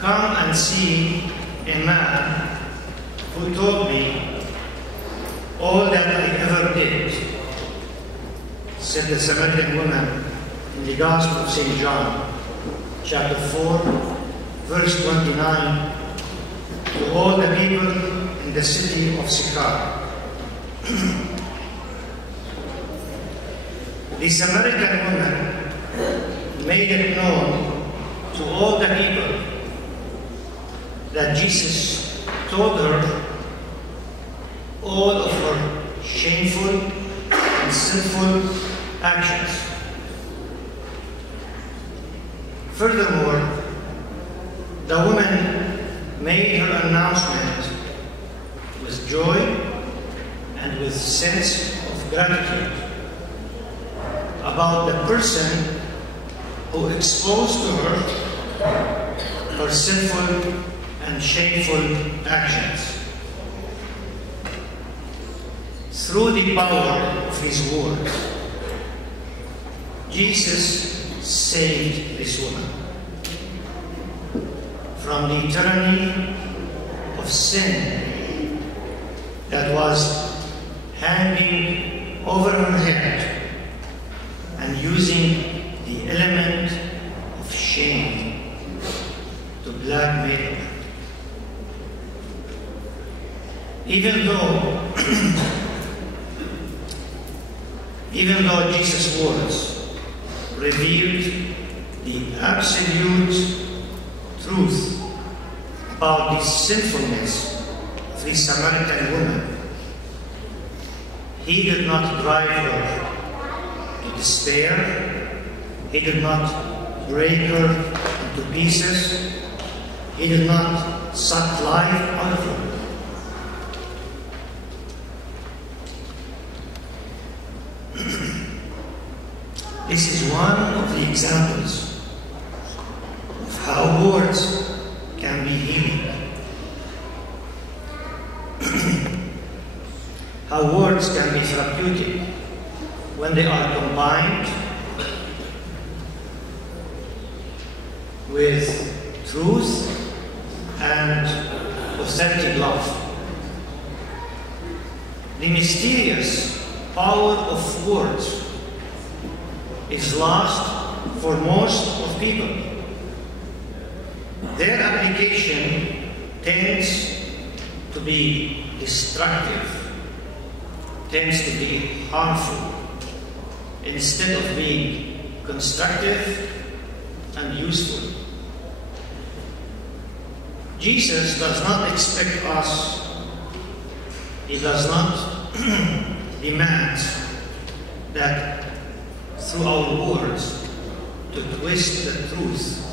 "Come and see a man who told me all that I ever did," said the Samaritan woman in the Gospel of St. John, chapter 4, verse 29, to all the people in the city of Sychar. The Samaritan woman made it known to all the people that Jesus told her all of her shameful and sinful actions. Furthermore, the woman made her announcement with joy and with sense of gratitude about the person who exposed to her sinful and shameful actions. Through the power of his words, Jesus saved this woman from the tyranny of sin that was hanging over her head and using the element of shame to blackmail her. Even though Jesus' words revealed the absolute truth about the sinfulness of the Samaritan woman, he did not drive her to despair. He did not break her into pieces. He did not suck life out of her. This is one of the examples of how words can be healing. How words can be therapeutic when they are combined with truth and authentic love. The mysterious power of words is lost for most of people. Their application tends to be destructive, tends to be harmful, instead of being constructive and useful. Jesus does not expect us, he does not demand that through our words to twist the truth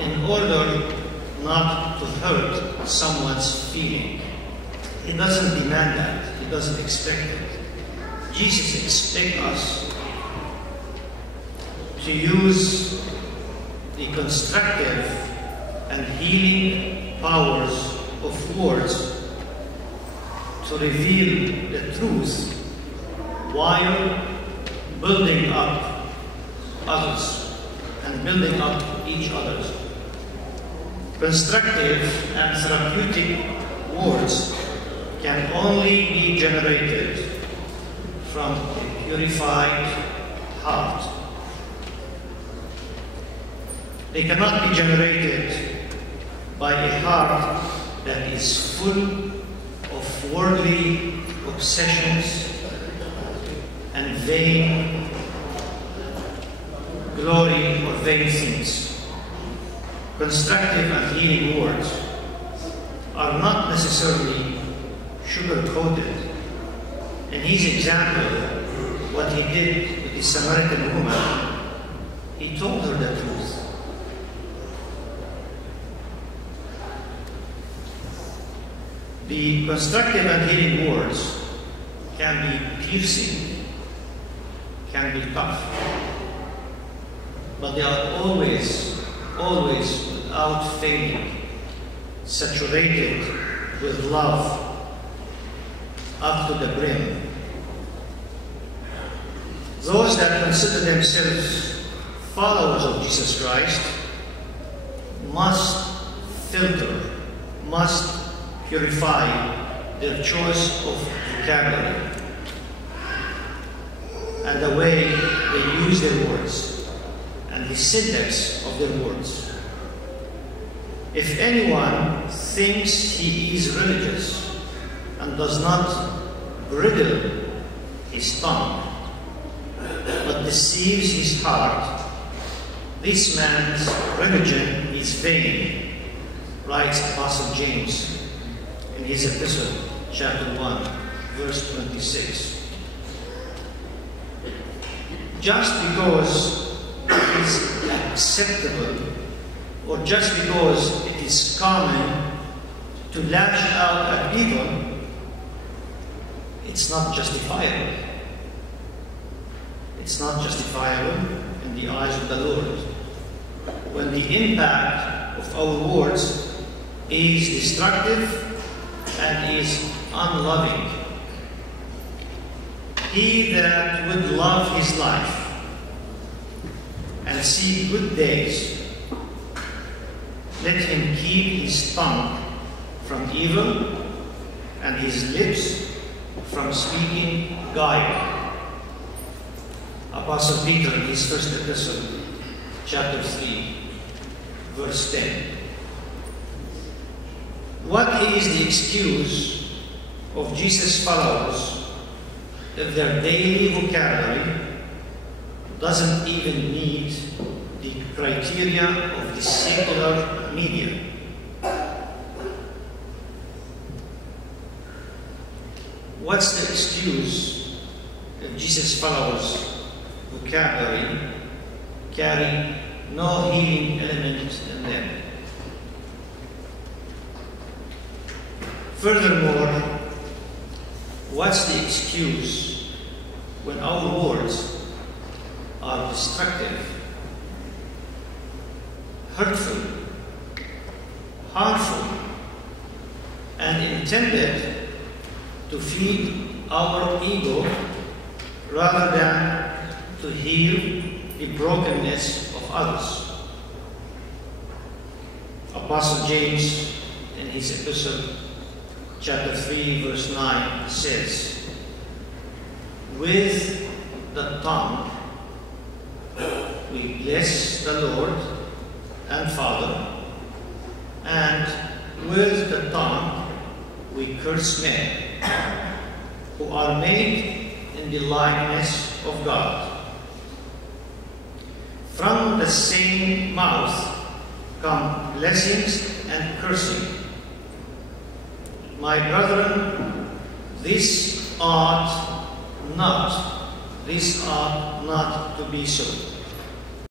in order not to hurt someone's feeling. He doesn't demand that. He doesn't expect it. Jesus expects us to use the constructive and healing powers of words to reveal the truth while building up others and building up each other. Constructive and therapeutic words can only be generated from a purified heart. They cannot be generated by a heart that is full of worldly obsessions and vain glory or vain things. Constructive and healing words are not necessarily sugar-coated. In his example, what he did with the Samaritan woman, he told her the truth. The constructive and healing words can be piercing, can be tough, but they are always without failing, saturated with love up to the brim. Those that consider themselves followers of Jesus Christ must filter must purify their choice of vocabulary and the way they use their words and the syntax of their words. If anyone thinks he is religious and does not bridle his tongue, but deceives his heart, this man's religion is vain, writes Apostle James in his epistle, chapter 1, verse 26. Just because it is acceptable, or just because it is common to lash out at people, it's not justifiable. It's not justifiable in the eyes of the Lord when the impact of our words is destructive and is unloving. He that would love his life and see good days, let him keep his tongue from evil and his lips from speaking guile. Apostle Peter in his first epistle, chapter 3, verse 10. What is the excuse of Jesus' followers if their daily vocabulary doesn't even meet the criteria of the secular media? What's the excuse if Jesus' followers' vocabulary carry no healing element in them? Furthermore, what's the excuse when our words are destructive, hurtful, harmful, and intended to feed our ego rather than to heal the brokenness of others? Apostle James in his epistle, chapter 3, verse 9 says, "With the tongue we bless the Lord and Father, and with the tongue we curse men who are made in the likeness of God. From the same mouth come blessings and cursing. My brethren, this ought not to be so.